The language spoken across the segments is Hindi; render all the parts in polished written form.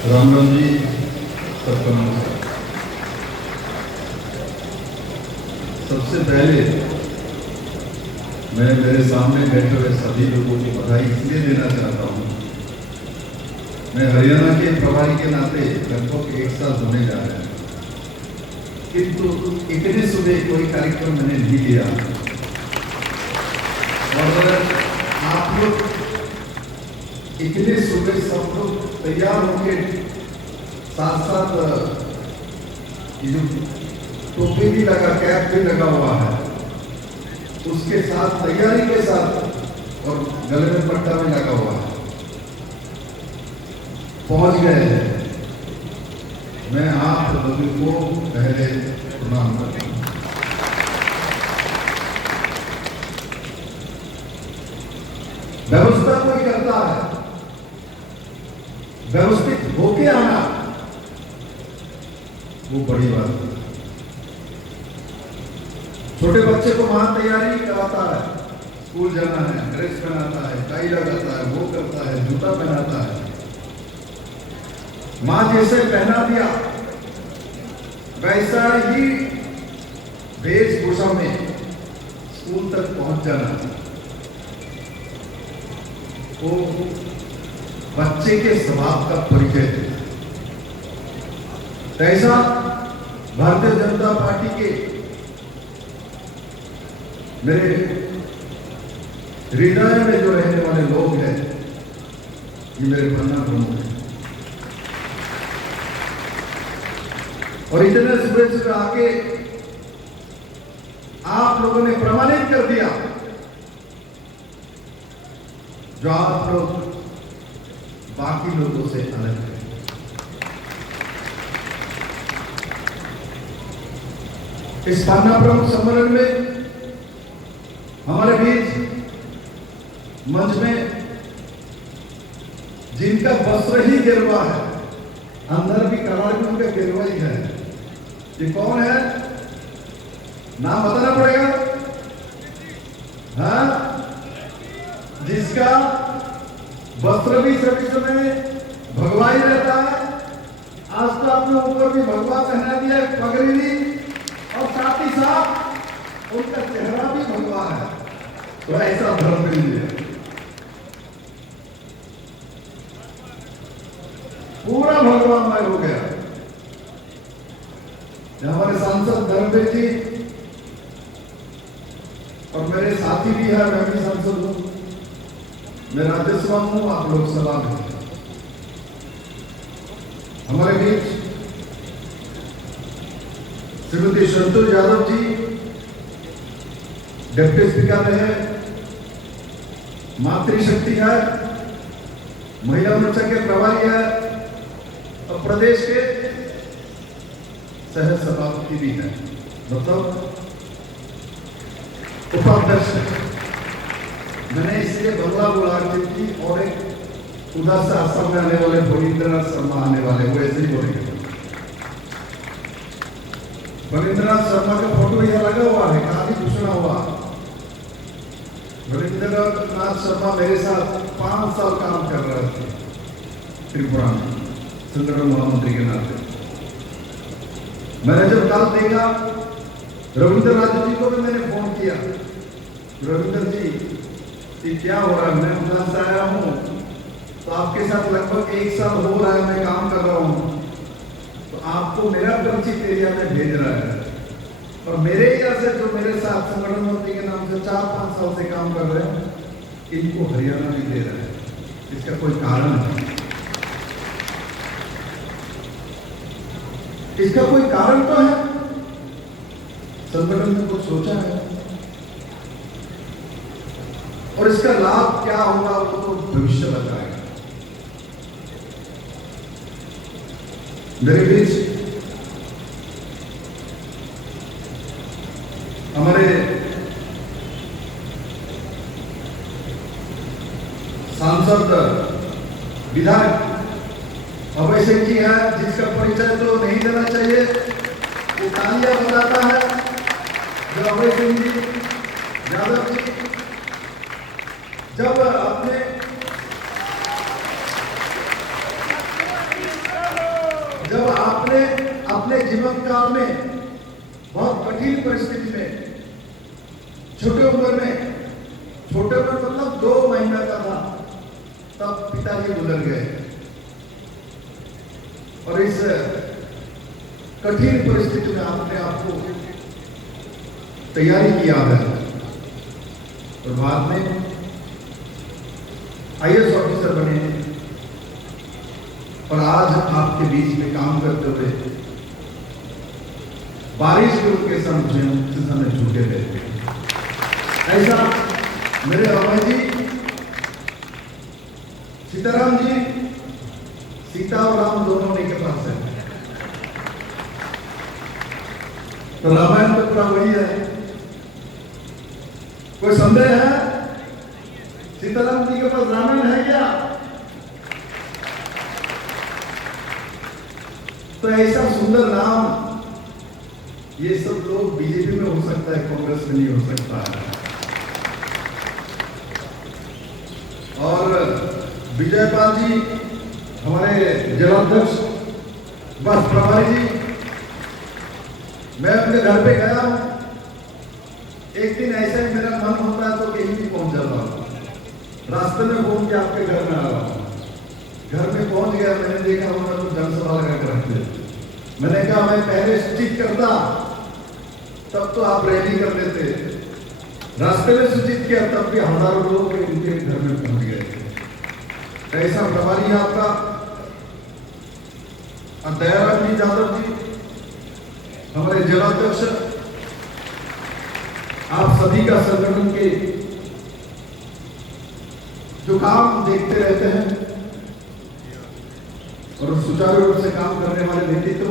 राम राम जी, सबका नमस्कार। सबसे पहले मैं मेरे सामने बैठे हुए सभी लोगों को बधाई इसलिए देना चाहता हूँ। मैं हरियाणा के प्रभारी के नाते लगभग एक साल होने जा रहा है, किंतु इतने सुबह कोई कार्यक्रम मैंने नहीं लिया। और आप लोग इतने सुबह सब लोग तैयार होके साथ साथ ये जो टोपी भी लगा, कैप भी लगा हुआ है, उसके साथ तैयारी के साथ और गले में पट्टा भी लगा हुआ है, पहुंच गए हैं। मैं आप सभी को पहले प्रणाम करता हूं। व्यवस्था कोई करता है, व्यवस्थित होके आना वो बड़ी बात है। छोटे बच्चे को वहां तैयारी कराता है, स्कूल जाना है, ड्रेस पहनाता है, टाई लगाता है, वो करता है, जूता पहनाता है। मां जैसे पहना दिया वैसा ही वेशभूषा में स्कूल तक पहुंच जाना, वो बच्चे के स्वभाव का परिचय है। ऐसा भारतीय जनता पार्टी के मेरे हृदय में जो रहने वाले लोग हैं, ये मेरे पन्ना प्रमुख हैं। और इतने सुबह सुबह आके आप लोगों ने प्रमाणित कर दिया जो आप लोग बाकी लोगों से अलग हैं। इस पन्ना प्रमुख सम्मेलन में हमारे बीच मंच में जिनका वस्त्र ही गिरवा है, अंदर भी कलर भी उनका गिरवा ही है, ये कौन है? नाम बताना पड़ेगा। हाँ, जिसका वस्त्र भी सभी समय भगवा ही रहता है। आज तो अपने ऊपर भी भगवा पहना दिया, पगड़ी भी, और साथ ही साथ उनका चेहरा भी भगवा है। तो ऐसा धर्म है, पूरा भगवानमय हो गया। हमारे सांसद धर्मवीर जी और मेरे साथी भी है, मैं भी सांसद हूं, मैं राज्यसभा हूं, आप लोकसभा में। हमारे बीच श्रीमती संतोष यादव जी डिप्टी स्पीकर है, मातृशक्ति है, महिला मोर्चा के प्रभारी है और प्रदेश के सह सभापति भी है, मतलब उपाध्यक्ष। मैंने इसलिए बंगला बोला क्योंकि और एक उधर से असम में आने वाले फणींद्रनाथ शर्मा आने वाले, वो ऐसे ही बोलेंगे। फणींद्रनाथ शर्मा का फोटो यहां लगा हुआ है, काफी घोषणा हुआ। फणींद्रनाथ शर्मा मेरे साथ 5 साल काम कर रहे थे त्रिपुरा में, संगठन महामंत्री के नाते। मैंने जब कल देखा, रविंद्रनाथ जी को भी मैंने फोन किया, रविंद्र जी ये क्या हो रहा है? मैं उधर से आया हूँ, तो आपके साथ लगभग 1 साल हो रहा है मैं काम कर रहा हूँ, तो आपको मेरा परिचित एरिया में भेज रहा है। और मेरे यहाँ से जो मेरे साथ संगठन मंत्री के नाम से 4-5 साल से काम कर रहे हैं, इनको हरियाणा भी दे रहे हैं। इसका कोई कारण है? इसका कोई कारण तो है, संगठन ने कुछ सोचा है, और इसका लाभ क्या होगा वो तो भविष्य बताएगा। मेरे बीच हमारे सांसद विधायक अभय सिंह जी है, जिसका परिचय तो नहीं देना चाहिए, वो तालियां बजाता है। जो अभय सिंह जी यादव जी जब अपने जब आपने अपने जीवन काल में बहुत कठिन परिस्थिति में छोटे उम्र मतलब 2 महीना का था, तब पिताजी गुजर गए और इस कठिन परिस्थिति में आपने आपको तैयारी किया है और बाद में आईएएस ऑफिसर बने और आज आपके बीच में काम करते हुए बारिश के समय झूठे रहते हैं। ऐसा मेरे रमन जी, सीताराम जी, सीता और राम दोनों उन्हीं के पास है, तो रामायण तो पूरा वही है। कोई संदेह है? सीताराम जी के पास रामायण है क्या? तो ऐसा सुंदर नाम ये सब लोग बीजेपी में हो सकता है, कांग्रेस में नहीं हो सकता है। और विजयपाल जी हमारे जिलाध्यक्ष बस प्रभारी जी, मैं अपने घर पे गया हूं, एक दिन ऐसा ही मेरा मन होता है तो कहीं भी पहुंच जाता हूं, रास्ते में फोन किया आपके घर में आ रहा हूं, घर में पहुंच गया, मैंने देखा उन्होंने तो जनसभा लगा कर रख दिया। मैंने कहा मैं पहले सूचित करता तब तो आप रैली कर लेते, रास्ते में सूचित किया तब भी हजारों लोग उनके घर में पहुंच गए। ऐसा प्रभारी आपका दयाराम जी यादव जी हमारे जिलाध्यक्ष, आप सभी का संगठन के जो काम देखते रहते हैं और सुचारू रूप से काम करने वाले व्यक्तित्व,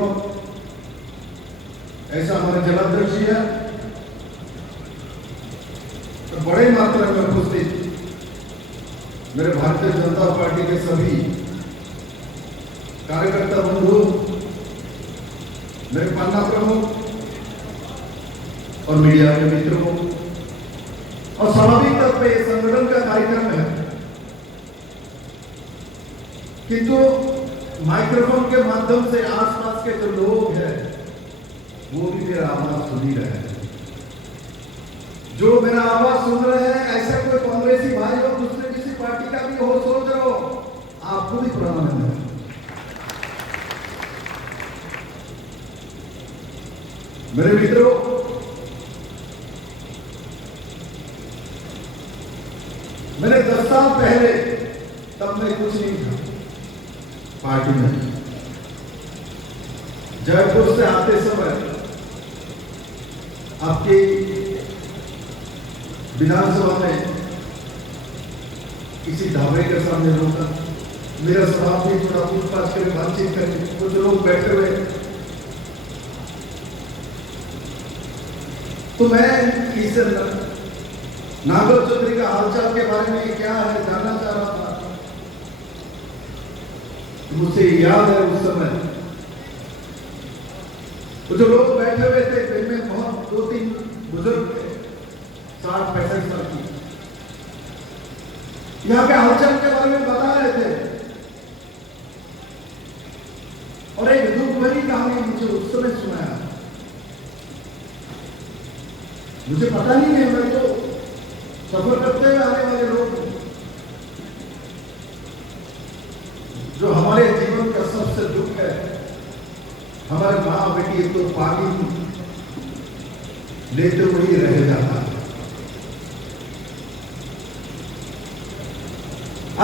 ऐसा हमारे जिलाध्यक्ष जी है। तो बड़े मात्रा में उपस्थित मेरे भारतीय जनता पार्टी के सभी कार्यकर्ता बंधु, मेरे पन्ना प्रमुख और मीडिया के मित्रों, और स्वाभाविक तौर पर यह संगठन का कार्यक्रम है, किंतु माइक्रोफोन के माध्यम से आसपास के जो लोग हैं वो भी मेरा आवाज सुन ही रहे हैं। जो मेरा आवाज सुन रहे हैं, ऐसा कोई कांग्रेसी भाई और दूसरे किसी पार्टी का भी हो, सोच रहे हो, आपको भी प्रणाम है। मेरे मित्रों, मैंने 10 साल पहले, तब मैं कुछ नहीं था पार्टी में, जयपुर से आते समय आपकी विधानसभा में किसी ढाबे के सामने रोका, मेरा स्वभाव भी थोड़ा पूछताछ करके बातचीत करके, कुछ लोग बैठे हुए, तो मैं इस नागर चौधरी का हालचाल के बारे में क्या है जानना चाह रहा था। मुझे याद है उस समय तो जो लोग बैठे हुए थे, जिनमें बहुत 2-3 बुजुर्ग थे, 60-65 साल की, यहाँ के हालचाल के बारे में बता रहे थे और एक दुख भरी कहानी मुझे उस समय सुनाया। मुझे पता नहीं है, मैं तो सफर करते हुए आने वाले लोग, जो हमारे जीवन का सबसे दुख है, हमारे माँ बेटी तो पानी लेते हुए ही रह जाता है।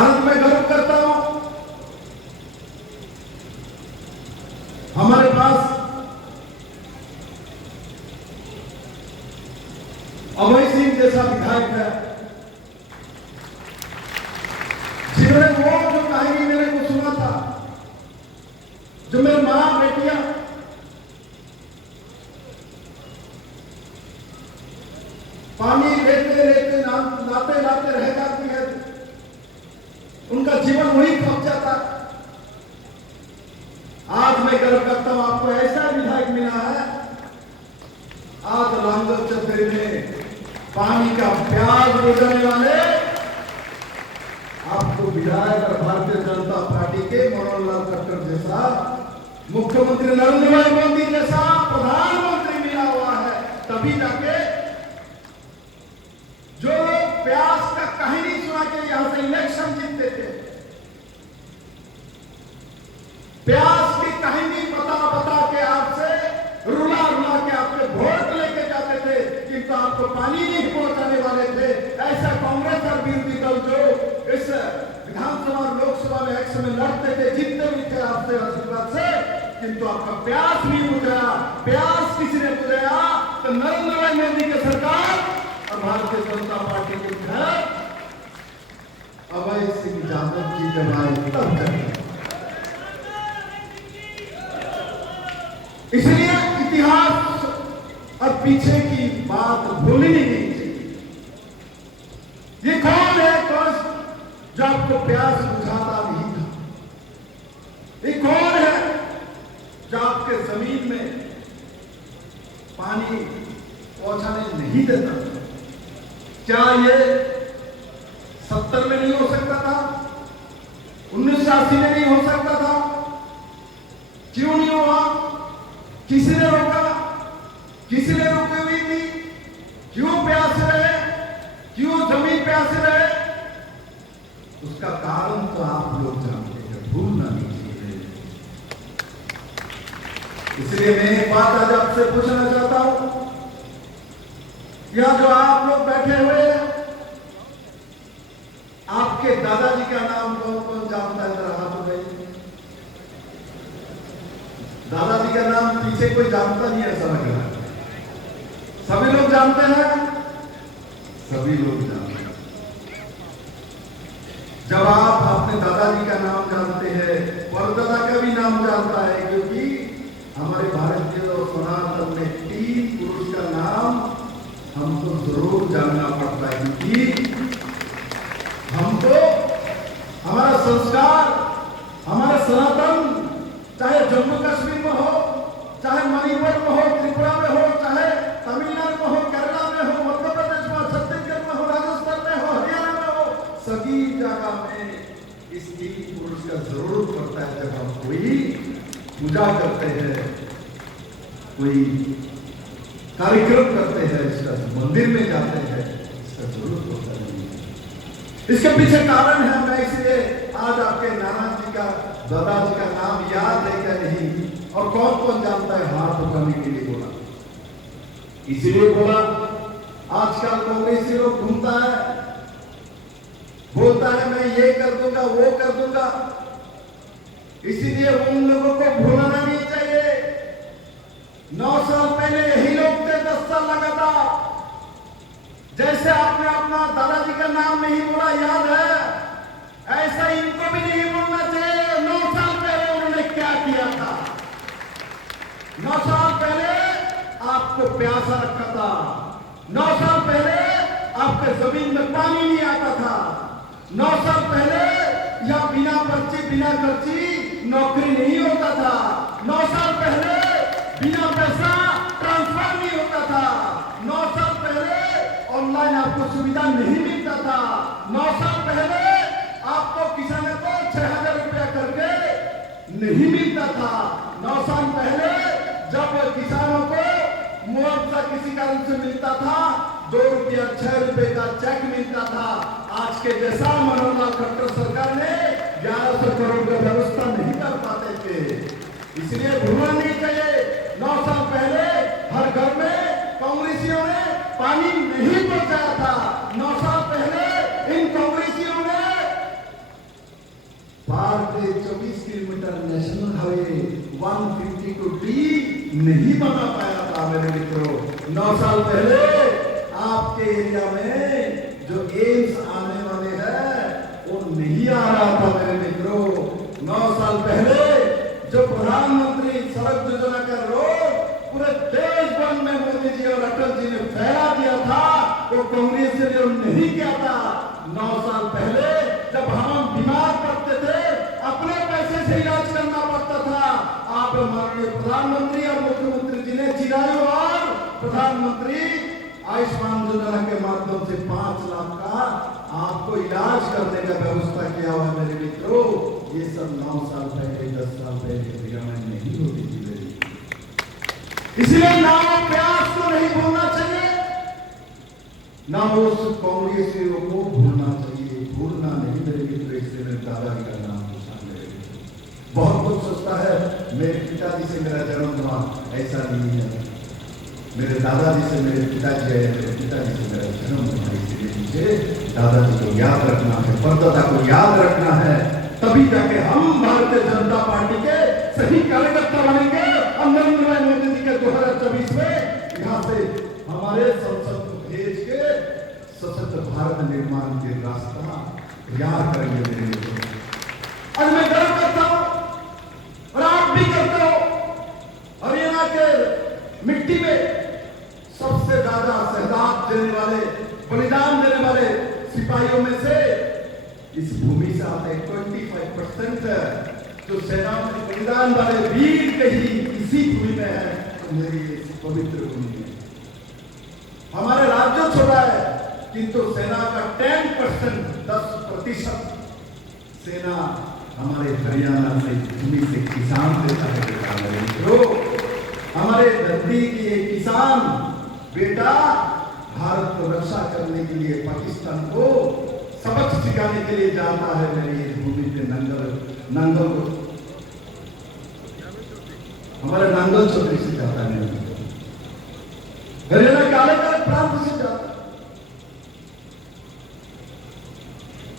आज मैं गर्व करता हूं, हमारे पास अभय सिंह जैसा विधायक है, जिन्होंने वो जो कहानी मेरे को सुना था, जो मेरी मां बेटियां पानी लेते लेते लाते लाते रह जाती है, उनका जीवन वही खप जाता। आज मैं गर्व करता हूं, आपको ऐसा विधायक मिला है, आज लांगल चौधरी में पानी का प्याज बुझाने वाले आपको विधायक और भारतीय जनता पार्टी के मनोहर लाल खट्टर जैसा मुख्यमंत्री नरेंद्र भाई मोदी जैसा प्रधानमंत्री मिला हुआ है, तभी जाके जो लोग प्यास का कहानी सुना के यहां से इलेक्शन जीतते थे, प्यास की कहानी बता बता के आपसे रुला रुला के आपके वोट लेके जाते थे, किंतु आपको पानी नहीं पहुंचाने वाले थे। ऐसा कांग्रेस और विरोधी दल जो इस विधानसभा और लोकसभा में एक समय लड़ते थे, जीतते भी थे आपसे आशीर्वाद से, किंतु आपका प्यास नहीं बुझाया। प्यास किसी ने बुझाया तो नरेंद्र भाई मोदी की सरकार और भारतीय जनता पार्टी के विधायक अभय सिंह यादव जी जब आए तब जाए। इसलिए इतिहास और पीछे की बात भूलनी नहीं चाहिए। ये कौन है जो आपको प्यास बुझाता नहीं था? ये कौन है जो आपके जमीन में पानी पहुंचाने नहीं देता था? क्या ये 70 में नहीं हो सकता था? 1980 में नहीं हो सकता था? क्यों नहीं हुआ? किसी ने रोका? किसी ने रोकी हुई थी? क्यों प्यासे रहे? क्यों जमीन प्यासे रहे? उसका कारण तो आप लोग जानते हैं, भूलना नहीं चाहिए। इसलिए मैं एक बात आज आपसे पूछना चाहता हूं, यहां जो आप लोग बैठे हुए हैं, आपके दादाजी का नाम कौन कौन जानता है? जरा हाथ उठाइए। दादाजी का नाम पीछे कोई जानता नहीं है, समझ रहा है? सभी लोग जानते हैं, सभी लोग जानते हैं। जब आप अपने दादाजी का नाम जानते हैं, परदादा का भी नाम जानता है, क्योंकि हमारे भारतीय और सनातन में 3 पुरुष का नाम हमको जरूर जानना पड़ता है, क्योंकि हमको हमारा संस्कार, हमारा सनातन, चाहे जम्मू कश्मीर में हो, चाहे मणिपुर में हो, त्रिपुरा में हो, चाहे तमिलनाडु में हो, केरला में हो, मध्य प्रदेश में, छत्तीसगढ़ में हो, राजस्थान में हो, हरियाणा में हो, सभी जगह में इस 3 पुरुष का जरूर पड़ता है। जब हम कोई पूजा करते हैं, कोई कार्यक्रम करते हैं, इसका मंदिर में जाते हैं, इसका जरूर होता है। इसके पीछे कारण है, मैं इसलिए आज आपके नाना जी का, दादाजी का नाम याद है क्या नहीं, और कौन कौन जानता है, हाथ उठाने के लिए बोला। इसीलिए बोला, आजकल कांग्रेसी लोग घूमता है, बोलता है मैं ये कर दूंगा, वो कर दूंगा। इसीलिए उन लोगों को भूलना नहीं चाहिए। 9 साल पहले यही लोग थे, 10 साल लगा था। जैसे आपने अपना दादाजी का नाम नहीं बोला, याद है, ऐसा इनको भी नहीं बोलना चाहिए। 9 साल पहले उन्होंने क्या किया था? 9 साल पहले आपको प्यासा रखा था। 9 साल पहले आपके जमीन में पानी नहीं आता था। 9 साल पहले या बिना पर्ची, बिना खर्ची नौकरी नहीं होता था। 9 साल पहले बिना पैसा ट्रांसफर नहीं होता था। 9 साल पहले ऑनलाइन आपको सुविधा नहीं मिलता था। 9 साल पहले आपको किसानों को 6000 रुपया करके नहीं मिलता था। 9 साल पहले जब किसानों को मुआवजा किसी कारण से मिलता था, 2 रुपया 6 रुपए का चेक मिलता था। आज के जैसा मनोहर खट्टर सरकार ने 1100 करोड़ का व्यवस्था नहीं कर पाते थे। इसलिए भूलना नहीं चाहिए, 9 साल पहले हर घर में कांग्रेसियों ने पानी नहीं पहुंचाया था। 9 साल पहले इन कांग्रेसियों ने भारत के 24 किलोमीटर नेशनल हाईवे 152D नहीं बना पाया था मेरे मित्रों। 9 साल पहले आपके एरिया में जो एम्स आने वाले हैं वो नहीं आ रहा था मेरे मित्रों। 9 साल पहले जो प्रधानमंत्री सड़क योजना का रोड पूरे देश भर में मोदी जी और अटल जी ने फैला दिया था, वो कांग्रेस ने जो नहीं किया था। 9 साल पहले जब हम बीमार पड़ते थे, अपने पैसे से इलाज करना पड़ता था, आप माननीय प्रधानमंत्री और मुख्यमंत्री जी ने चिरायु और प्रधानमंत्री आयुष्मान योजना के माध्यम से 5 लाख का आपको इलाज करने का व्यवस्था किया हुआ मेरे मित्रों। ये सब 9 साल पहले 10 साल पहले हरियाणा में नहीं होती थी मेरी। इसलिए ना वो प्यास को नहीं भूलना चाहिए, ना उस कांग्रेसियों को भूलना चाहिए। भूलना नहीं मेरे मित्र, इसलिए मेरे दादाजी का नाम निशान रहे। बहुत कुछ सोचता है मेरे पिताजी से मेरा जन्म हुआ, ऐसा नहीं है। मेरे दादाजी से मेरे पिताजी है, मेरे पिताजी से मेरा जन्म हुआ। इसलिए मुझे दादाजी को याद रखना है, परदादा को याद रखना है, तभी जाके हम भारतीय जनता पार्टी के सही कार्यकर्ता बनेंगे और नरेंद्र भाई मोदी जी के 2024 में यहाँ से हमारे संसद को भेज के सशक्त भारत निर्माण के रास्ता तैयार करेंगे मेरे लिए। और मैं गर्व करता हूं और आप भी करते हो। हरियाणा के मिट्टी में सबसे ज्यादा शहादत देने वाले, बलिदान देने वाले सिपाहियों में से इस भूमि से आते 25% जो सेना में बलिदान वाले वीर कहीं इसी भूमि में है। तो मेरी पवित्र भूमि है। हमारे राज्य छोटा है किंतु सेना का 10% सेना हमारे हरियाणा से भूमि से किसान देता है। हमारे धरती की एक किसान बेटा भारत को रक्षा करने के लिए पाकिस्तान को सबक सिखाने के लिए जाता है। मेरी इस भूमि पे नंगल को हमारे नांगल चौधरी से जाता है, हरियाणा के अलग अलग प्रांत से जाता है।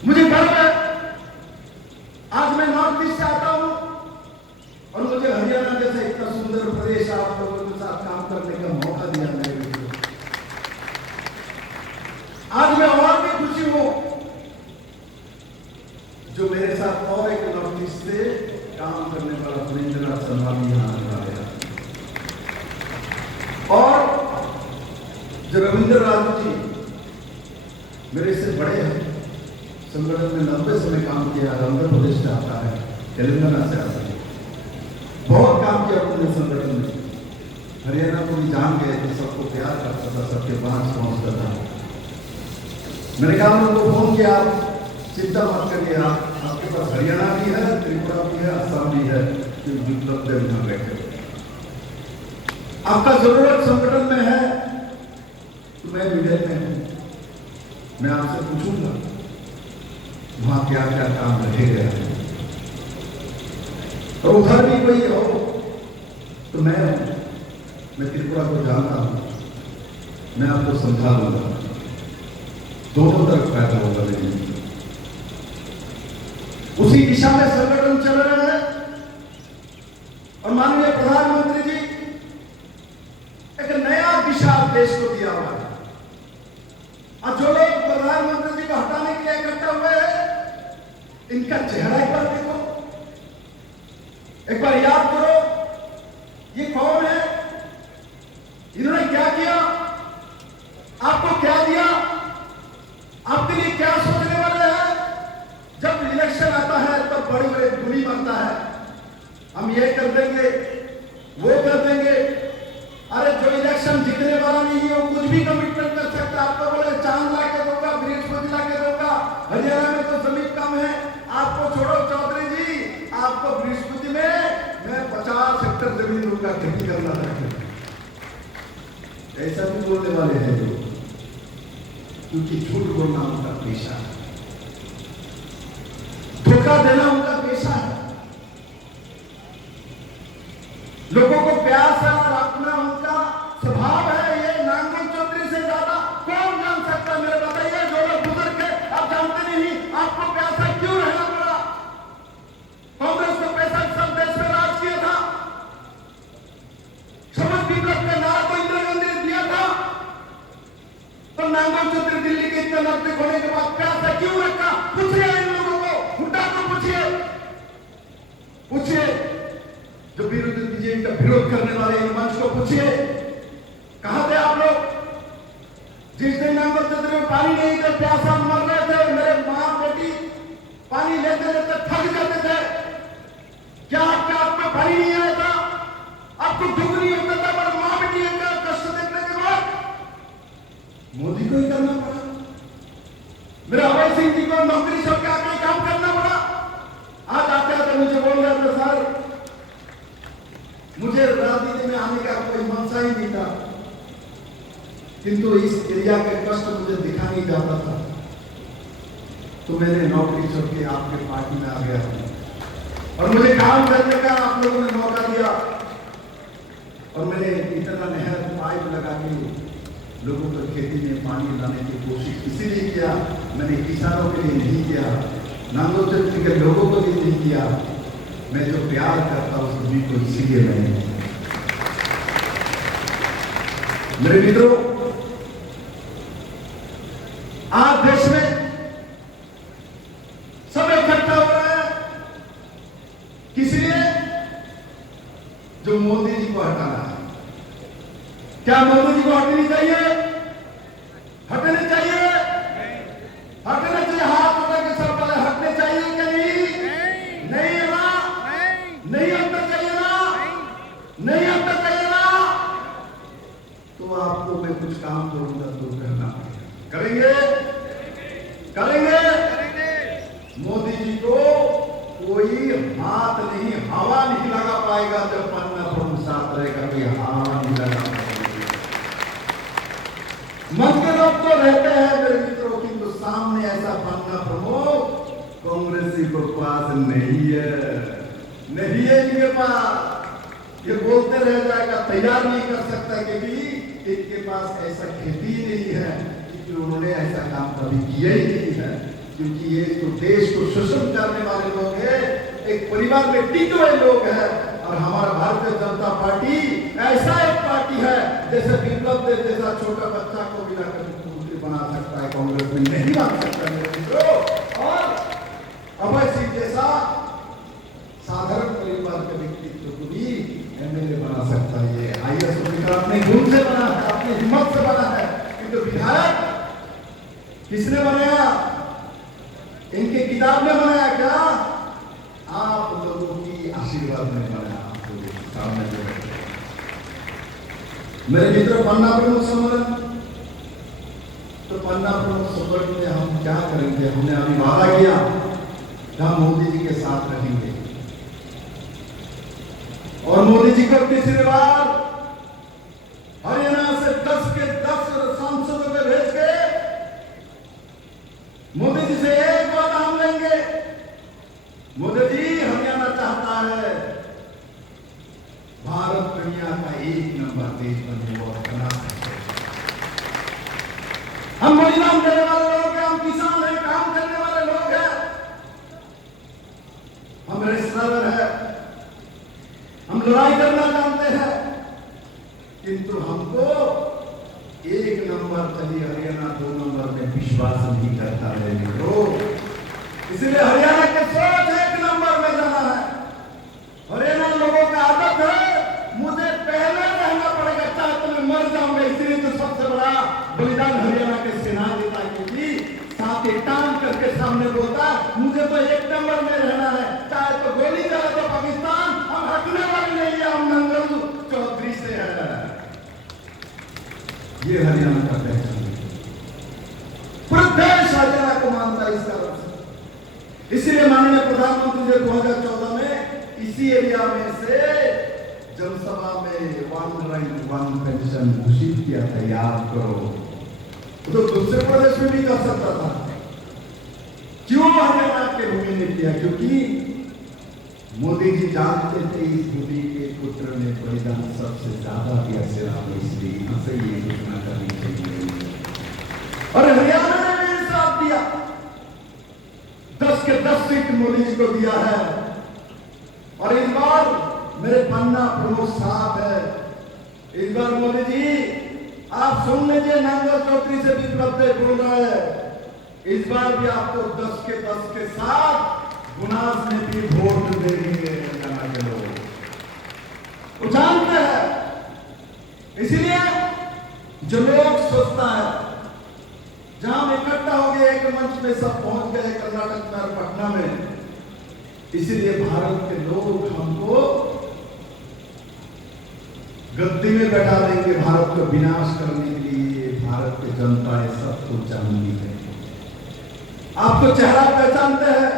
मुझे गर्व है आज मैं नॉर्थ ईस्ट से आता हूं और मुझे हरियाणा जैसे इतना सुंदर प्रदेश आप लोगों के साथ काम करने का मौका दिया मेरे लिए। आज मैं और भी खुशी हूं जो मेरे साथ और एक नॉर्थ ईस्ट से काम करने वाला सुरेंद्रनाथ संवादी यहाँ आया और जो रविंद्र राजू जी मेरे से बड़े हैं, संगठन में 90 से मैं काम किया। आंध्र प्रदेश से आता है, तेलंगाना से आता है, बहुत काम किया अपने संगठन में। हरियाणा को भी जान गए थे, सबको प्यार करता था, सबके पास पहुंचता था। मैंने कहा उनको फोन किया, चिंता मत करिए, आपके पास हरियाणा भी है, त्रिपुरा भी है, असम भी है, उपलब्ध है, वहां बैठे। आपका जरूरत संगठन में है तो मैं मीडिया में हूं, मैं आपसे पूछूंगा वहां क्या क्या काम रखे गए हैं। और उधर भी कोई हो तो मैं त्रिपुरा को जानता हूं, मैं आपको समझा दूंगा, दोनों तरफ फायदा होगा। लेकिन उसी दिशा में संगठन चल रहे हैं और माननीय प्रधानमंत्री जी एक नया दिशा देश को दिया हुआ है। और जो लोग प्रधानमंत्री जी को हटाने के लिए इकट्ठा हुए हैं, इनका चेहरा एक बार देखो, एक बार याद करो ये कौन है, इन्होंने क्या किया, आपको क्या दिया, आपके लिए क्या सोचने वाले हैं। जब इलेक्शन आता है तब बड़ी बड़ी धुनी बनता है, हम ये कर देंगे वो कर देंगे। अरे जो इलेक्शन जीतने वाला नहीं है वो कुछ भी कमिटमेंट कर सकता है। आपको बोले चांद ला के दूंगा, बृहस्पति ला के दूंगा, हरियाणा में तो जमीन कम है, आपको छोड़ो चौधरी जी, आपको बृहस्पति में मैं 50 हेक्टेयर जमीन दूंगा, खेती करना है। ऐसा भी बोलने वाले हैं लोग, क्योंकि झूठ बोलना उनका पेशा है, धोखा देना उनका पेशा है। लोगों को प्यास है और अपना उनका स्वभाव है। ये नांगल चौधरी से ज्यादा कौन जान सकता है, मेरे बताइए। जो लोग बुजुर्ग है आप जानते नहीं, आपको प्यासा क्यों रहना पड़ा। कांग्रेस को पैसा सब देश में राज किया था, समझ विप्लव का नारा को इंदिरा गांधी ने दिया था, तो नांगल चौधरी दिल्ली के इतना नजदीक होने के बाद प्यासा क्यों रखा। पूछिए इन लोगों को, हुड्डा को पूछिए, जो विरोधी बीजेपी का विरोध करने वाले इन मंच को पूछिए, कहां थे आप लोग जिस दिन नांगल चौधरी में पानी नहीं थे, प्यासा मर रहे थे, मेरे मां बेटी पानी लेते लेते थक जाते थे। क्या आपके आप में पानी नहीं आया था, आपको दुख नहीं होता था, पर मां बेटी का कष्ट देखने के बाद मोदी को ही करना पड़ा, मेरे अभय सिंह जी को नौकरी छोड़ के आके काम करना पड़ा। आज आते मुझे राजनीति में आने का कोई मनसा ही नहीं था, किंतु इस एरिया के कष्ट मुझे दिखा नहीं जाता था, तो मैंने नौकरी छोड़ के आपके पार्टी में आ गया और मुझे काम करने का आप लोगों ने मौका दिया और मैंने इतना नहर पाइप लगा के लोगों को खेती में पानी लाने की कोशिश इसीलिए किया। मैंने किसानों के लिए नहीं किया, नांगल क्षेत्र के लोगों को भी नहीं किया। मैं जो प्यार करता हूं उस को इसीलिए मैंने। मेरे मित्रों, आज देश में सब इकट्ठा हो रहे हैं किस लिए? जो मोदी जी को हटाना है। क्या मोदी जी को हटनी चाहिए? हटनी चाहिए, हटना चाहिए। हाथ उठा के सब पहले हटने चाहिए कि नहीं? नहीं है ना? नहीं हटना चाहिए ना? नहीं हटना चाहिए ना? तो आपको मैं कुछ काम करूंगा तो करना करेंगे, करेंगे। मोदी जी को कोई हाथ नहीं, हवा नहीं लगा पाएगा जब पन्ना प्रमुख साथ रहेगा, कोई हवा नहीं लगा पाएगा। मन के लोग तो रहते हैं मेरे मित्रों, किंतु सामने ऐसा पन्ना प्रमुख कांग्रेसी को पास नहीं है, नहीं है इनके पास। ये बोलते रह जाएगा, तैयार नहीं कर सकता क्योंकि इनके पास ऐसा खेती नहीं है, क्योंकि उन्होंने ऐसा काम कभी किया ही नहीं है। क्योंकि ये तो देश को शोषण करने वाले लोग हैं, एक परिवार में टिके हुए लोग हैं। और हमारा भारतीय जनता पार्टी ऐसा एक पार्टी है जैसे विप्लव देव जैसा छोटा बच्चा को भी लाकर मुख्यमंत्री बना सकता है, कांग्रेस में नहीं बना सकता मेरे मित्रों। और अभय सिंह जैसा साधारण परिवार के व्यक्तित्व को भी एमएलए बना सकता है। ये आईएएस ऑफिसर अपने गुण से बना है, अपनी हिम्मत से बना है, किंतु विधायक किसने बनाया? इनके किताब में बनाया क्या? आप लोगों की आशीर्वाद में बनाया। सामने जो मेरे मित्र पन्ना प्रमुख सम्मेलन, तो पन्ना प्रमुख सम्मेलन में हम क्या करेंगे? हमने अभी वादा किया कि हम मोदी जी के साथ रहेंगे और मोदी जी को तीसरी बार हरियाणा से 10 के 10 सांसदों को भेज के मोदी जी से एक बात हम लेंगे। मोदी जी, हरियाणा चाहता है भारत दुनिया का 1 नंबर देश बनने और बना सकते हैं। हम बलिदान देने वाले लोग हैं, हम किसान हैं, काम करने वाले लोग हैं, हम रेस्लर हैं, हम लड़ाई करना जानते हैं, किंतु हमको 1 नंबर चाहिए, हरियाणा 2 नंबर में विश्वास नहीं करता है मित्रों। इसलिए हरियाणा के सोच 1 नंबर में जाना है। हरियाणा लोगों का आदत है, मुझे पहले रहना पड़ेगा, चाहे तो मैं मर जाऊंगा। इसलिए तो सबसे बड़ा बलिदान हरियाणा के सेना देता है, क्योंकि साथ टांग करके सामने बोलता है मुझे तो 1 नंबर में रहना है, चाहे तो गोली चले तो पाकिस्तान, हम हटने वाले नहीं है, हम नंगल चौधरी से है। ये हरियाणा का पहचान है, पूरा देश हरियाणा को मानता है इस कारण से। इसलिए माननीय प्रधानमंत्री जी 2014 में इसी एरिया में से जनसभा में 1 रैंक 1 पेंशन घोषित किया था, याद करो। तो दूसरे प्रदेश में भी कर सकता था, क्यों हरियाणा के भूमि ने किया? क्योंकि मोदी जी जानते थे इस भूमि के पुत्र ने बलिदान सबसे ज्यादा दिया सेना में, इसलिए यहां से ये घोषणा करनी चाहिए। और हरियाणा ने भी साथ दिया, 10 के 10 सीट मोदी जी को दिया है। और इस बार मेरे पन्ना प्रमुख साथ है। इस बार मोदी जी आप सुन लीजिए, नांगल चौधरी से विप्लव देव बोल रहे हैं। इस बार भी आपको 10 के 10 के साथ गुनास में भी वोट देंगे हरियाणा के लोग, वो जानते हैं। इसलिए जो लोग सोचता है, जहां हम इकट्ठा हो गए एक मंच में, सब पहुंच गए कर्नाटक में और पटना में, इसलिए भारत के लोग हमको गद्दी में बैठा देंगे भारत को विनाश करने के लिए। भारत की जनता ये सब कुछ जानती है। आप तो चेहरा पहचानते हैं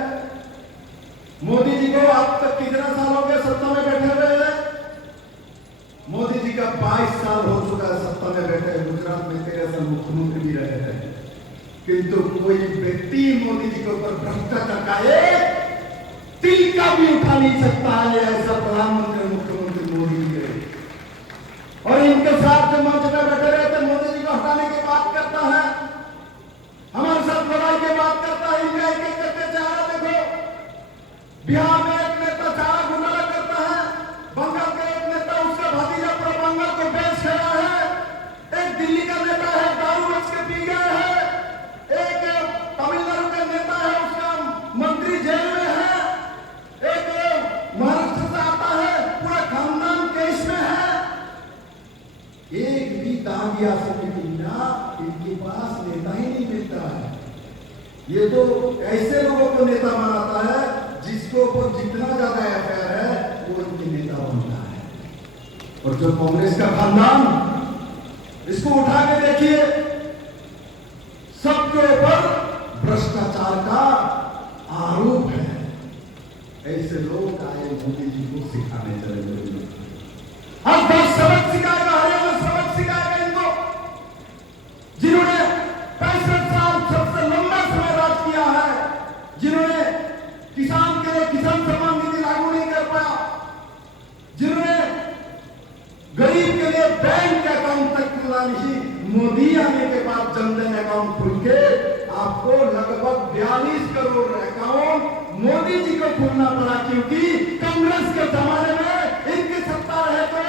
मोदी जी को। आप तक कितना साल हो गए सत्ता में बैठे हुए हैं? किंतु कोई व्यक्ति मोदी जी के ऊपर भ्रष्टाचार का एक तिल का भी उठा नहीं सकता है, ऐसा प्रधानमंत्री और मुख्यमंत्री मोदी जी है। और इनके साथ जो मंच में बैठे रहते मोदी जी को हटाने की बात करता है, हमारे साथ लड़ाई की बात करता है, इनका एक एक करके चेहरा देखो। बिहार में एक नेता चारा घोटाला करता है, बंगाल का एक नेता उसका भतीजा पूरा बंगाल को बेच गया है, एक दिल्ली का नेता है दारू रच के पी गया है, एक तमिलनाडु का नेता है उसका मंत्री जेल में है, एक महाराष्ट्र से आता है पूरा खानदान केस में है। एक भी दागी आसने की बिना इनके पास नेता ही नहीं मिलता है। ये तो ऐसे लोगों को नेता बनाता है जिसको ऊपर जितना ज्यादा एफआईआर है वो इनके नेता बनता है। और जो कांग्रेस का खानदान, इसको उठा के देखिए, सबके ऊपर भ्रष्टाचार का आरोप है। ऐसे लोग आए मोदी जी को सिखाने चले गए। अब 10 सबक सिखाएगा, हरियाणा सबक सिखाएगा इनको, जिन्होंने 65 साल सबसे लंबा समय राज किया है, जिन्होंने किसान के लिए किसान सम्मान निधि लागू नहीं कर पाया, जिन्होंने गरीब के लिए बैंक अकाउंट तक खुला नहीं। मोदी आने के बाद जनधन अकाउंट खुल के आपको लगभग 42 करोड़ अकाउंट मोदी जी को खोलना पड़ा, क्योंकि कांग्रेस के जमाने में इनकी सत्ता रहे तो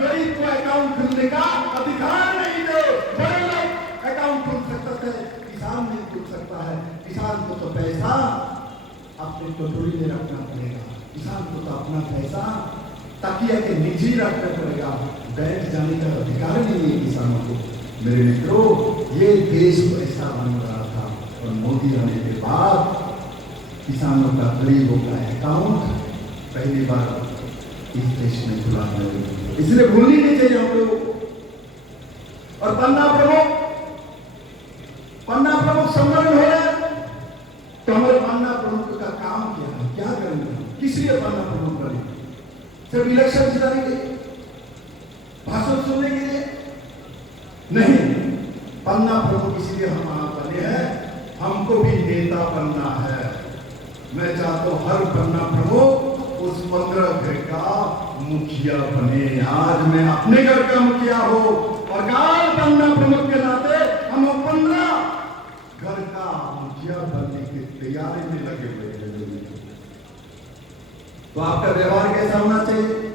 गरीब को अकाउंट खुलने का अधिकार नहीं थे। बड़े लोग अकाउंट खोल सकते थे, किसान नहीं खोल सकता है। किसान को तो पैसा अपने टोकरी में रखना पड़ेगा, किसान को तो अपना पैसा तकिया के निजी रखना पड़ेगा, बैंक जाने का अधिकार नहीं है किसानों को। मेरे मित्रों, ये देश पैसा बन रहा था और मोदी आने के बाद किसानों का, गरीबों का अकाउंट पहली बार इस देश में खुला है। इसलिए भूलनी नहीं चाहिए हम लोग। और पन्ना प्रमुख सम्मेलन हो रहा है, तो हमारे पन्ना प्रमुख का काम क्या है, क्या करेंगे, किस लिए पन्ना प्रमुख बने? सिर्फ इलेक्शन जिताने के लिए, भाषण सुनने के लिए नहीं। पन्ना प्रमुख इसलिए हम वहां बने हैं, हमको भी नेता बनना है। मैं चाहता हूं हर पन्ना प्रमुख उस 15 घर का मुखिया बने। आज मैं अपने घर का मुखिया हो और काल पन्ना प्रमुख के नाते हम 15 घर का मुखिया बनने की तैयारी में लगे हुए हैं। तो आपका व्यवहार कैसा होना चाहिए?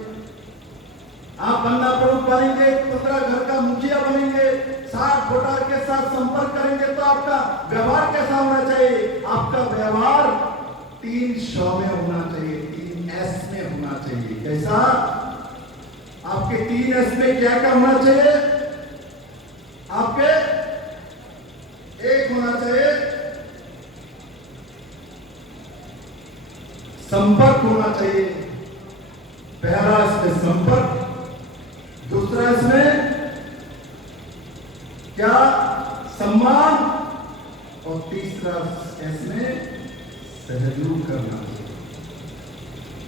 आप पन्ना प्रमुख बनेंगे, 15 घर का मुखिया बनेंगे, 60 वोटर के साथ संपर्क करेंगे, तो आपका व्यवहार कैसा होना चाहिए? आपका व्यवहार 3 शौ में होना चाहिए, 3 S में होना चाहिए। कैसा? आपके 3 S में क्या क्या होना चाहिए? आपके एक होना चाहिए संपर्क होना चाहिए। पहला इसमें संपर्क, दूसरा इसमें क्या? सम्मान, और तीसरा इसमें सहयोग करना।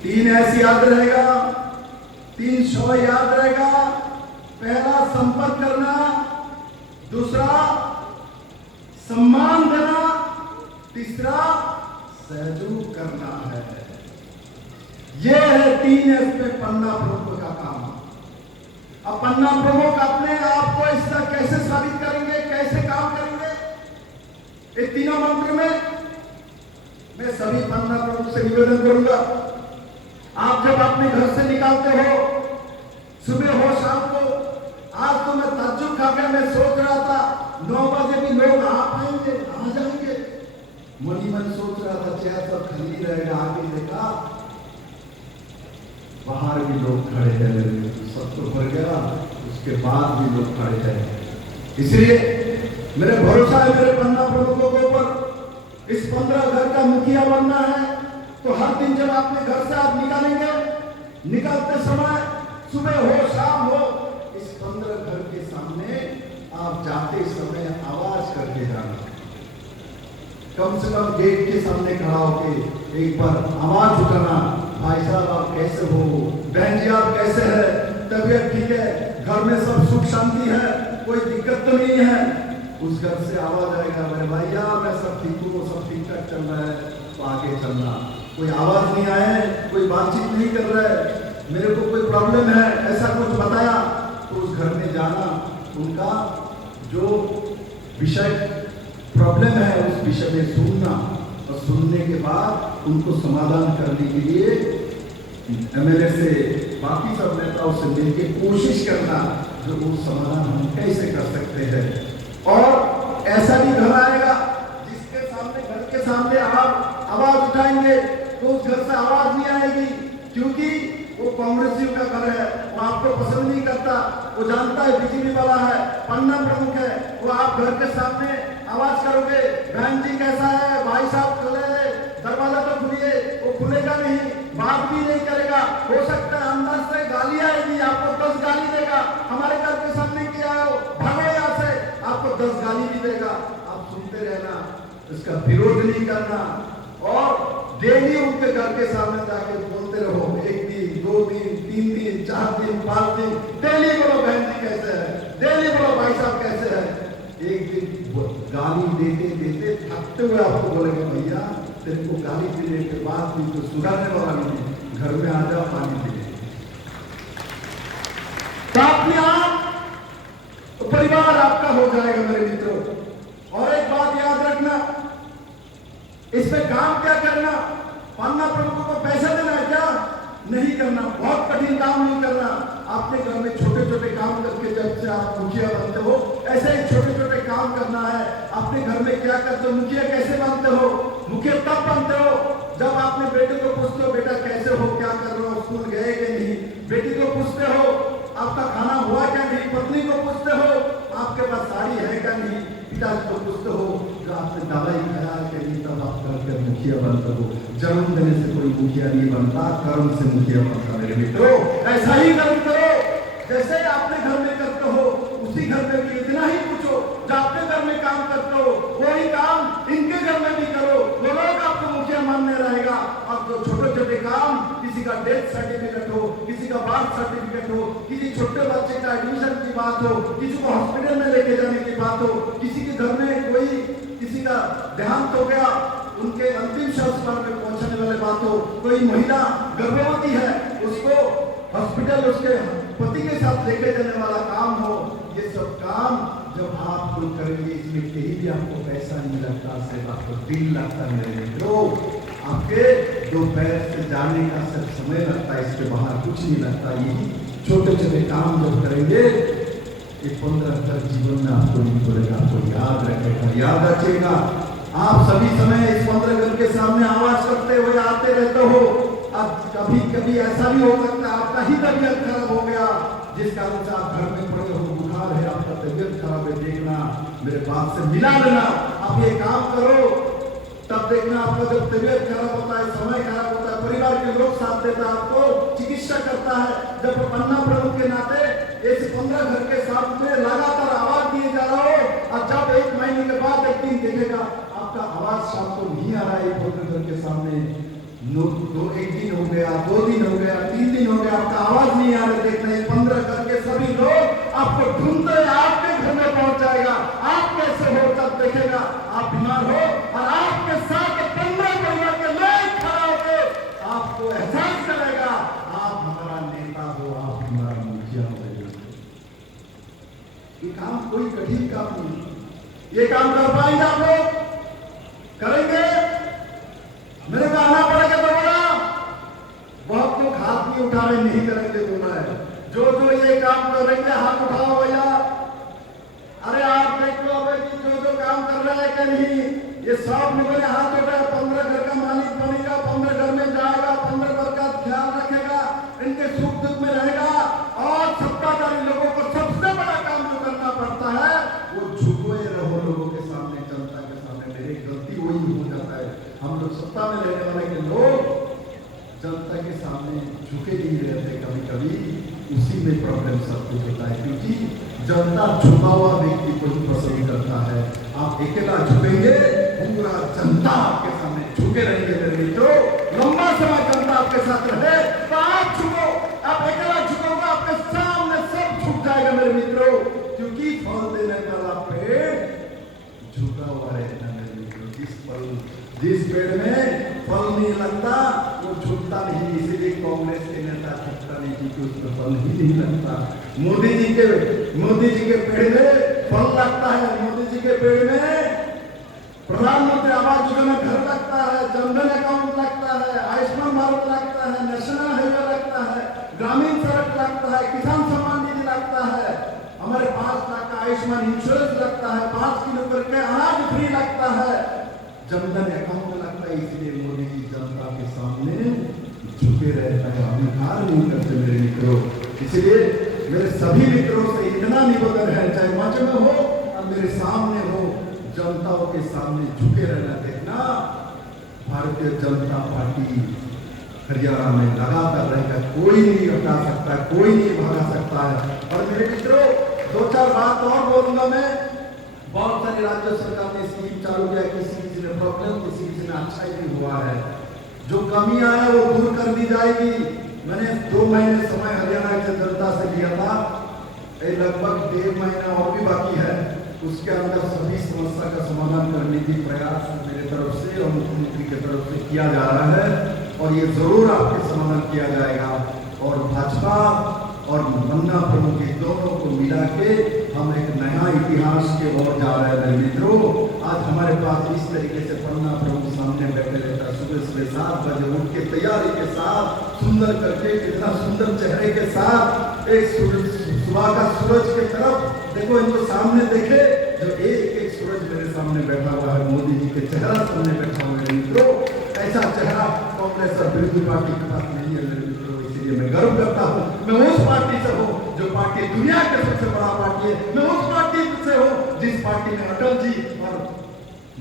3 ऐसी याद रहेगा, 3 शौ याद रहेगा। पहला संपर्क करना, दूसरा सम्मान देना, तीसरा सहयोग करना है। यह है 3 एस पे पन्ना प्रमुख का काम। अब पन्ना प्रमुख अपने आप को इसका कैसे साबित करेंगे, कैसे काम करेंगे? ये तीनों मंत्र में मैं सभी पन्ना प्रमुख से निवेदन करूंगा, आप जब अपने घर से निकालते हो, सुबह हो शाम को, आज तो मैं ताज्जुब खा गया, मैं सोच रहा था 9 बजे भी लोग आ पाएंगे, आ जाएंगे। मनी मन सोच रहा था चेयर सब खाली रहेगा, आगे देखा बाहर भी लोग खड़े हैं, सब तो भर गया, उसके बाद भी लोग खड़े हैं। इसलिए मेरे भरोसा है मेरे पन्ना प्रमुखों के ऊपर। इस 15 घर का मुखिया बनना है तो हर दिन जब अपने घर से आप निकालेंगे, निकलते समय सुबह हो शाम हो, इस 15 घर के सामने आप जाते समय आवाज करके जाना। कम से कम गेट के सामने खड़ा होके एक बार आवाज उठाना, भाई साहब आप कैसे हो, बहन जी आप कैसे हैं, तबीयत ठीक है, घर में सब सुख शांति है, कोई दिक्कत तो नहीं है। उस घर से आवाज आएगा, मेरे भैया मैं सब ठीक हूँ, सब ठीक ठाक चल रहा है, तो आगे चलना। कोई आवाज नहीं आए, कोई बातचीत नहीं कर रहा है, मेरे को कोई प्रॉब्लम है, ऐसा कुछ बताया, तो उस घर में जाना, उनका जो विषय प्रॉब्लम है उस विषय में सुनना, और सुनने के बाद उनको समाधान करने के लिए एमएलए से बाकी सब नेताओं से मिलकर कोशिश करना, जो वो समाधान हम कैसे कर सकते हैं। और ऐसा भी घर आएगा जिसके सामने, घर के सामने आप आवाज उठाएंगे तो उस घर से आवाज नहीं आएगी, क्योंकि वो कांग्रेसियों का घर है, वो आपको पसंद नहीं करता, वो जानता है बीजेपी वाला है, पन्ना प्रमुख है, वो आप घर के सामने आवाज करोगे, बहन जी कैसा है, भाई साहब खुले, दरवाजा तो खुलिए, वो खुलेगा नहीं, बात भी नहीं करेगा, हो सकता है अंदर से गाली आएगी, आपको 10 गाली देगा, हमारे घर के सामने किया हो, भागो यहाँ से, आपको 10 गाली भी देगा, आप सुनते रहना, इसका विरोध नहीं करना, और डेली उनके घर के सामने जाके बोलते रहो, 1 दिन 2 दिन 3 दिन 4 दिन 5 दिन, डेली बोलो बहन जी कैसे है, डेली बोलो भाई साहब कैसे है। एक दिन गाली देते देते थकते हुए आपको बोलेंगे, भैया तेरे को गाली देने के बाद भी तो सुधारने वाला नहीं, घर में आ जाओ पानी पीने। तो अपने आप तो परिवार आपका हो जाएगा मेरे मित्रों। और एक बात याद रखना, इसमें काम क्या करना, पन्ना प्रमुखों को पैसा देना है क्या, नहीं करना, बहुत कठिन काम नहीं करना। आपके घर में छोटे छोटे काम करके जब से आप मुखिया बनते हो, ऐसे ही छोटे छोटे काम करना है। अपने घर में क्या करते हो, मुखिया कैसे बनते हो, मुखिया तब बनते हो जब आपने बेटे को पूछते हो, बेटा कैसे हो, क्या कर रहे हो, स्कूल गए कि नहीं, बेटी को पूछते हो आपका खाना हुआ क्या नहीं, पत्नी को पूछते हो आपके पास साड़ी है क्या नहीं, पिताजी को पूछते हो जो आपने दवाई खाया कि नहीं, तब आप करके मुखिया बनते हो। जन्म देने से कोई मुखिया नहीं बनता, कर्म से मुखिया बनता। मेरे मित्रों ऐसा ही कर्म करो जैसे आपने घर में करते हो, उसी घर में भी इतना ही पूछो, जो आपके घर में काम करते हो वही काम इनके घर में भी करो, वो लोग आपको मुखिया मानने रहेगा। अब जो छोटे छोटे काम, किसी का डेथ सर्टिफिकेट हो, किसी का बर्थ सर्टिफिकेट हो, किसी छोटे बच्चे का एडमिशन की बात हो, किसी को हॉस्पिटल में लेके जाने की बात हो, किसी के घर में कोई किसी का देहांत हो गया, उनके अंतिम संस्कार में पहुंचने वाले बात हो, कोई महिला गर्भवती है उसको हॉस्पिटल उसके पति के साथ लेके जाने वाला काम हो, ये सब काम जब आप लोग करेंगे इसमें कहीं भी आपको पैसा नहीं लगता, सिर्फ आपको दिल लगता है। मेरे मित्रों आपके 2 पैर से जाने का सिर्फ समय लगता है, इसके बाहर कुछ नहीं लगता। यही छोटे छोटे काम जब करेंगे ये 15 तक जीवन में आपको नहीं बोलेगा, आपको याद रखेगा, याद रखिएगा। आप सभी समय इस 15 घर के सामने आवाज करते हुए आते रहते हो। अब कभी कभी ऐसा भी हो सकता है आपका ही तबीयत खराब हो गया, जिस कारण से आप घर में पड़े हो, बुखार है, आपका तबीयत खराब है, देखना मेरे बात से मिला लेना, आप ये काम करो, तब देखना आपका जब तबीयत खराब होता है, समय खराब होता है, परिवार के लोग साथ देता है, आपको चिकित्सा करता है। जब पन्ना प्रमुख के नाते ऐसे 15 घर के सामने लगातार आवाज दिए जा रहा हो, और जब 1 महीने के बाद 1 दिन देखेगा आपका आवाज शाम को नहीं आ रहा है 15 घर के सामने, 1 दिन हो गया, 2 दिन हो गया, 3 दिन हो गया, आपका आवाज नहीं आ रहा, देखना 15 घर के सभी लोग आपको ढूंढते आपके घर में पहुंच जाएगा। आप कैसे हो तब देखेगा, आप बीमार हो और आपके साथ 15 परिवार के लोग खड़ा होकर आपको एहसास करेगा आप हमारा नेता हो, आप हमारा मुखिया हो। ये काम कोई कठिन काम नहीं, ये काम कर पाएंगे आप लोग, करेंगे, मेरे को आना पड़ेगा तो बोला, बहुत लोग हाथ नहीं उठा रहे, नहीं करेंगे बोला है। जो जो ये काम करेंगे हाथ उठाओ भैया, अरे आप देख लो भाई जो जो काम कर रहे हैं कि नहीं, ये सब लोगों ने हाथ उठाया, 15 घर का मालिक बनेगा, 15 घर में जाएगा, 15 घर का ख्याल रखेगा, इनके सुख दुख में रहेगा। और सत्ताधारी लोगों को सबसे बड़ा काम जो करना पड़ता है वो झुके रहो लोगों के सामने, जनता के सामने। मेरी गलती वही हो जाता है, हम लोग सत्ता में रहने वाले के लोग जनता के सामने झुके नहीं रहते, कभी कभी उसी में प्रॉब्लम सब कुछ होता है, क्योंकि जनता झुका हुआ व्यक्ति को ही पसंद करता है। आप अकेला झुकेंगे, पूरा जनता आपके सामने झुके रहेंगे। मेरे मित्रों लंबा समय जनता आपके साथ रहे तो आप झुको, आप अकेला झुकोगे आपके सामने सब झुक जाएगा। मेरे मित्रों क्योंकि फल देने वाला पेड़ जिस पेड़ में फल नहीं लगता वो झुकता नहीं, इसीलिए कांग्रेस के नेता झुकता नहीं क्योंकि उसमें फल ही नहीं लगता। मोदी जी के पेड़ में फल लगता है, मोदी जी के पेड़ में प्रधानमंत्री आवास योजना घर लगता है, जनधन अकाउंट लगता है, आयुष्मान भारत लगता है, नेशनल हाईवे लगता है, ग्रामीण सड़क लगता है, किसान सम्मान निधि लगता है, हमारे 5 लाख का आयुष्मान इंश्योरेंस लगता है, 5 किलो करके अनाज फ्री लगता है, जनधन अकाउंट लगता है। इसलिए मोदी जी जनता के सामने झुके रहता है, अहंकार नहीं करते मेरे मित्रों। इसलिए मेरे सभी मित्रों से इतना निवेदन है, चाहे मंच में हो और मेरे सामने हो, जनताओं के सामने झुके रहना। देखना भारतीय जनता पार्टी हरियाणा में लगातार रहेगा, कोई नहीं हटा सकता, कोई नहीं भगा सकता है। और मेरे मित्रों 2-4 बात और बोलूंगा मैं। बहुत सारी राज्य सरकार ने स्कीम चालू किया, किसी ने प्रॉब्लम, किसी ने अच्छा ही हुआ है। जो कमियां है वो दूर कर दी जाएगी। मैंने 2 महीने समय हरियाणा की जनता से लिया था, लगभग 1.5 महीना और भी बाकी है। उसके अंदर सभी समस्या का समाधान करने की प्रयास मेरे तरफ से और मुख्यमंत्री की तरफ से किया जा रहा है और ये जरूर आपके समाधान किया जाएगा। और भाजपा और पन्ना प्रमुख दोनों को मिला के हम एक नया इतिहास के ओर जा रहे हैं मित्रों। आज हमारे पास इस तरीके से पन्ना प्रमुख सामने बैठे रहता है, सुबह 7 बजे उठ के तैयारी के साथ, सुंदर करके, कितना सुंदर चेहरे के साथ, एक सुबह का सूरज की तरफ देखो, इनको सामने देखे, जो एक सूरज मेरे सामने बैठा हुआ है, मोदी जी के चेहरा सामने बैठा हुआ है मित्रों। ऐसा चेहरा कांग्रेस और विरोधी पार्टी के पास नहीं है मेरे मित्रों। इसलिए मैं गर्व करता हूँ, मैं उस पार्टी से हूँ जो पार्टी दुनिया के सबसे बड़ा पार्टी है। मैं उस पार्टी से हूँ जिस पार्टी में अटल जी और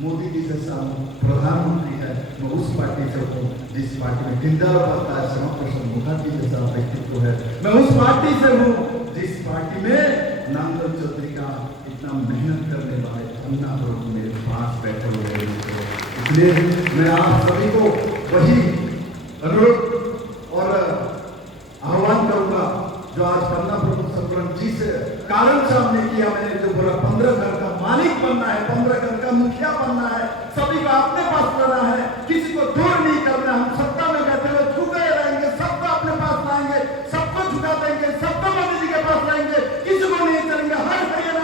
मोदी जी जैसा प्रधानमंत्री है। मैं उस पार्टी से हूँ जिस पार्टी में किंजल करता है, श्यामा प्रसाद मुखर्जी जैसा व्यक्तित्व है। मैं उस पार्टी से हूँ जिस पार्टी में नांगल चौधरी का इतना मेहनत करने वाले पन्ना प्रमुख मेरे पास बैठे हुए हैं। इसलिए मैं आप सभी को वही अनुरोध और आह्वान करूंगा जो आज पन्ना प्रमुख सम्मेलन जिस कारण से हमने किया। मैंने जो बोला 15 घर का मालिक बनना है, 15 घर का मुखिया बनना है, सभी को अपने पास लाना है, किसी को दूर नहीं करना। हम सत्ता में बैठे हुए झुके रहेंगे, सबको अपने पास लाएंगे, सबको झुका देंगे, सबको मोदी जी के पास लाएंगे, किसी को नहीं चलेंगे। हर हरियाणा